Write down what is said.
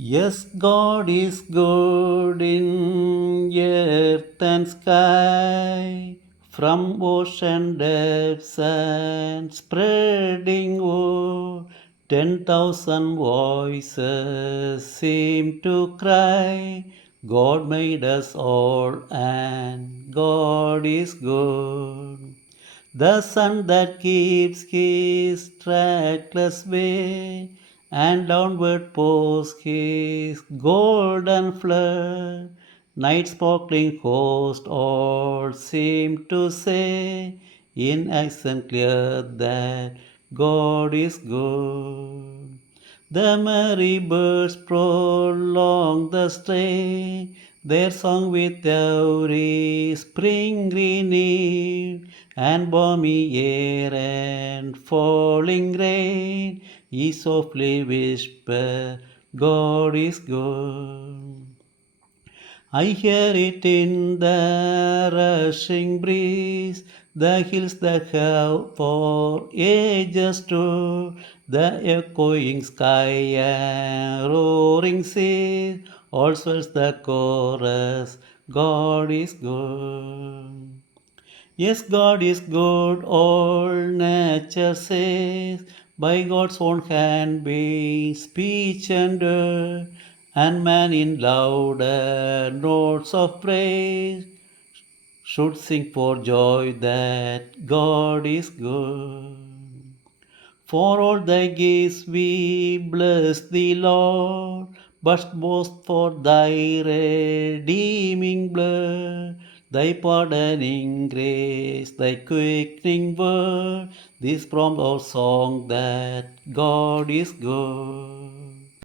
Yes, God is good in earth and sky, from ocean depths and spreading o'er. 10,000 voices seem to cry, God made us all and God is good. The sun that keeps his trackless way and downward pours his golden flood. Night sparkling host all seem to say in accent clear that God is good. The merry birds prolong the strain, their song with every spring renewed, and balmy air and falling rain, ye softly whisper, God is good. I hear it in the rushing breeze, the hills that have for ages stood, the echoing sky and roaring sea, all swells the chorus, God is good. Yes, God is good, all nature says, by God's own hand being speech and word, and man in louder notes of praise should sing for joy that God is good. For all thy gifts we bless thee, Lord, but most for thy redeeming blood, thy pardoning grace, thy quickening word. This prompts our song that God is good.